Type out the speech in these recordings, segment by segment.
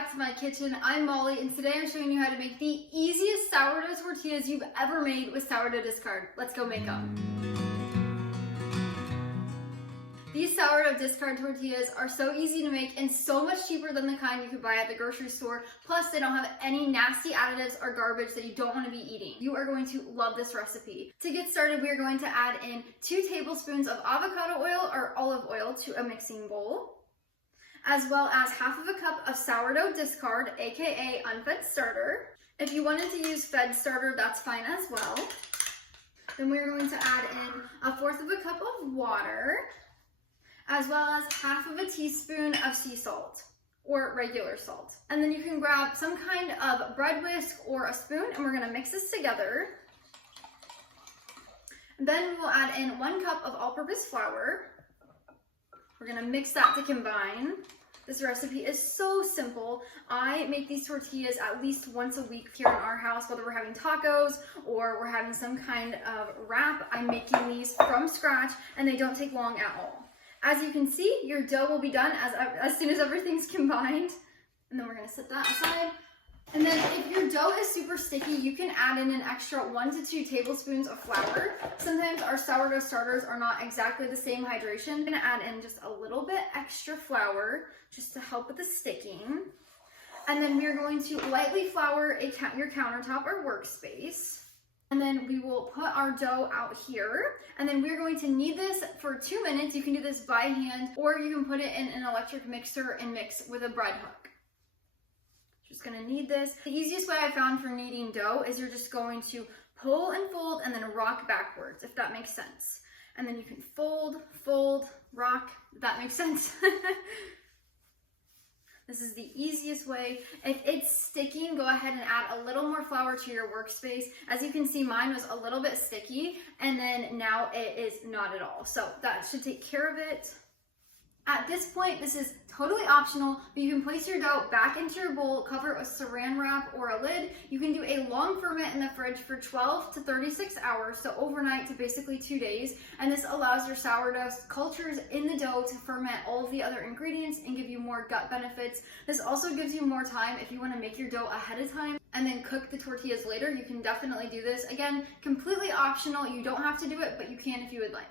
back to my kitchen. I'm Molly, and today I'm showing you how to make the easiest sourdough tortillas you've ever made with sourdough discard. Let's go make them. These sourdough discard tortillas are so easy to make and so much cheaper than the kind you could buy at the grocery store. Plus, they don't have any nasty additives or garbage that you don't want to be eating. You are going to love this recipe. To get started, we are going to add in 2 tablespoons of avocado oil or olive oil to a mixing bowl, as well as half of a cup of sourdough discard, aka unfed starter. If you wanted to use fed starter, that's fine as well. Then we're going to add in 1/4 of a cup of water, as well as half of a teaspoon of sea salt or regular salt. And then you can grab some kind of bread whisk or a spoon, and we're gonna mix this together. Then we'll add in 1 cup of all-purpose flour. We're gonna mix that to combine. This recipe is so simple. I make these tortillas at least once a week here in our house, whether we're having tacos or we're having some kind of wrap. I'm making these from scratch, and they don't take long at all. As you can see, your dough will be done as soon as everything's combined. And then we're gonna set that aside. And then if your dough is super sticky, you can add in an extra 1 to 2 tablespoons of flour. Sometimes our sourdough starters are not exactly the same hydration. I'm gonna add in just a little bit extra flour just to help with the sticking. And then we're going to lightly flour your countertop or workspace. And then we will put our dough out here, and then we're going to knead this for 2 minutes. You can do this by hand, or you can put it in an electric mixer and mix with a bread hook. Just gonna knead this. The easiest way I found for kneading dough is you're just going to pull and fold and then rock backwards, if that makes sense. And then you can fold, fold, rock, if that makes sense. This is the easiest way. If it's sticking, go ahead and add a little more flour to your workspace. As you can see, mine was a little bit sticky, and then now it is not at all. So that should take care of it. At this point, this is totally optional, but you can place your dough back into your bowl, cover it with saran wrap or a lid. You can do a long ferment in the fridge for 12 to 36 hours, so overnight to basically 2 days. And this allows your sourdough cultures in the dough to ferment all of the other ingredients and give you more gut benefits. This also gives you more time if you want to make your dough ahead of time and then cook the tortillas later. You can definitely do this. Again, completely optional. You don't have to do it, but you can if you would like.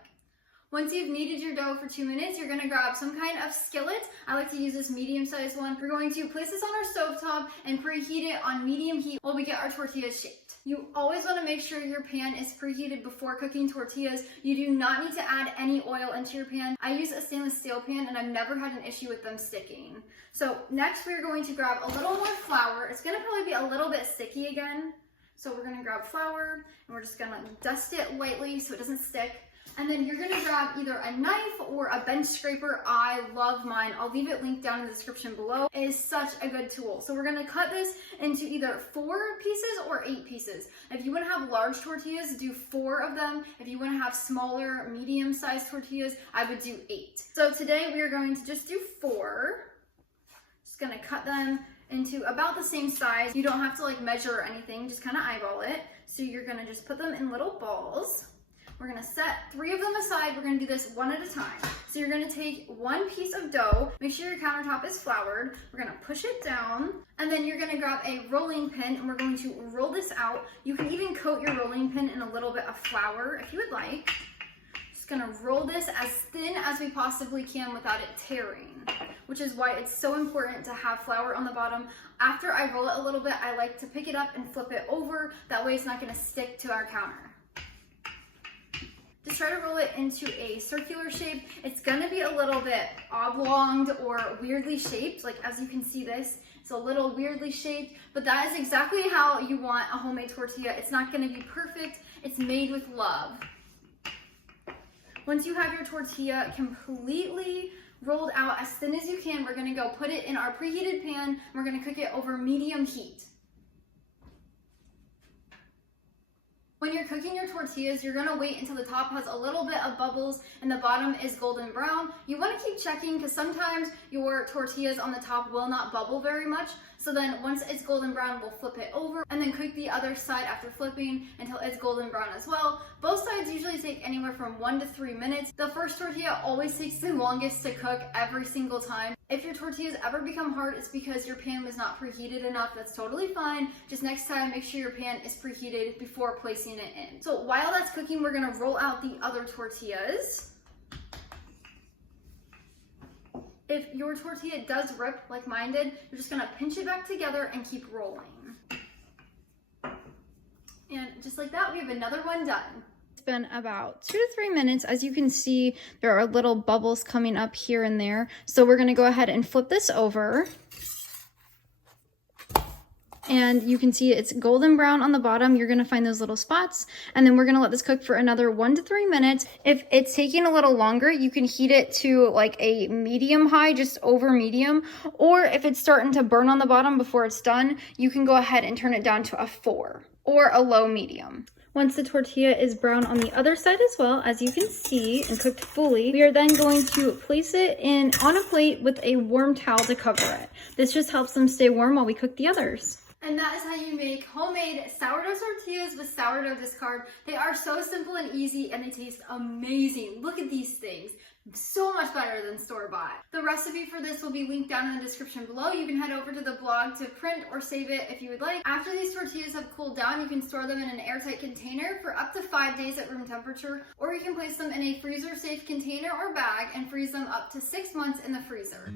Once you've kneaded your dough for 2 minutes, you're gonna grab some kind of skillet. I like to use this medium-sized one. We're going to place this on our stovetop and preheat it on medium heat while we get our tortillas shaped. You always wanna make sure your pan is preheated before cooking tortillas. You do not need to add any oil into your pan. I use a stainless steel pan, and I've never had an issue with them sticking. So next we're going to grab a little more flour. It's gonna probably be a little bit sticky again. So we're gonna grab flour, and we're just gonna dust it lightly so it doesn't stick. And then you're gonna grab either a knife or a bench scraper. I love mine. I'll leave it linked down in the description below. It is such a good tool. So we're gonna cut this into either 4 pieces or 8 pieces. If you wanna have large tortillas, do 4 of them. If you wanna have smaller, medium-sized tortillas, I would do 8. So today we are going to just do 4. Just gonna cut them into about the same size. You don't have to like measure or anything, just kind of eyeball it. So you're gonna just put them in little balls. We're gonna set 3 of them aside. We're gonna do this one at a time. So you're gonna take 1 piece of dough, make sure your countertop is floured. We're gonna push it down, and then you're gonna grab a rolling pin, and we're going to roll this out. You can even coat your rolling pin in a little bit of flour if you would like. Just gonna roll this as thin as we possibly can without it tearing, which is why it's so important to have flour on the bottom. After I roll it a little bit, I like to pick it up and flip it over. That way it's not gonna stick to our counter. Just try to roll it into a circular shape. It's gonna be a little bit oblonged or weirdly shaped. Like as you can see this, it's a little weirdly shaped, but that is exactly how you want a homemade tortilla. It's not gonna be perfect. It's made with love. Once you have your tortilla completely rolled out as thin as you can, we're gonna go put it in our preheated pan. We're gonna cook it over medium heat. When you're cooking your tortillas, you're gonna wait until the top has a little bit of bubbles and the bottom is golden brown. You wanna keep checking because sometimes your tortillas on the top will not bubble very much. So then once it's golden brown, we'll flip it over and then cook the other side after flipping until it's golden brown as well. Both sides usually take anywhere from 1 to 3 minutes. The first tortilla always takes the longest to cook every single time. If your tortillas ever become hard, it's because your pan was not preheated enough. That's totally fine. Just next time, make sure your pan is preheated before placing it in. So while that's cooking, we're gonna roll out the other tortillas. If your tortilla does rip like mine did, you're just gonna pinch it back together and keep rolling. And just like that, we have another one done. It's been about 2 to 3 minutes. As you can see, there are little bubbles coming up here and there. So we're gonna go ahead and flip this over. And you can see it's golden brown on the bottom. You're gonna find those little spots. And then we're gonna let this cook for another 1 to 3 minutes. If it's taking a little longer, you can heat it to like a medium high, just over medium. Or if it's starting to burn on the bottom before it's done, you can go ahead and turn it down to a 4 or a low medium. Once the tortilla is brown on the other side as well, as you can see, and cooked fully, we are then going to place it in on a plate with a warm towel to cover it. This just helps them stay warm while we cook the others. And that is how you make homemade sourdough tortillas with sourdough discard. They are so simple and easy, and they taste amazing. Look at these things. So much better than store-bought. The recipe for this will be linked down in the description below. You can head over to the blog to print or save it if you would like. After these tortillas have cooled down, you can store them in an airtight container for up to 5 days at room temperature, or you can place them in a freezer-safe container or bag and freeze them up to 6 months in the freezer.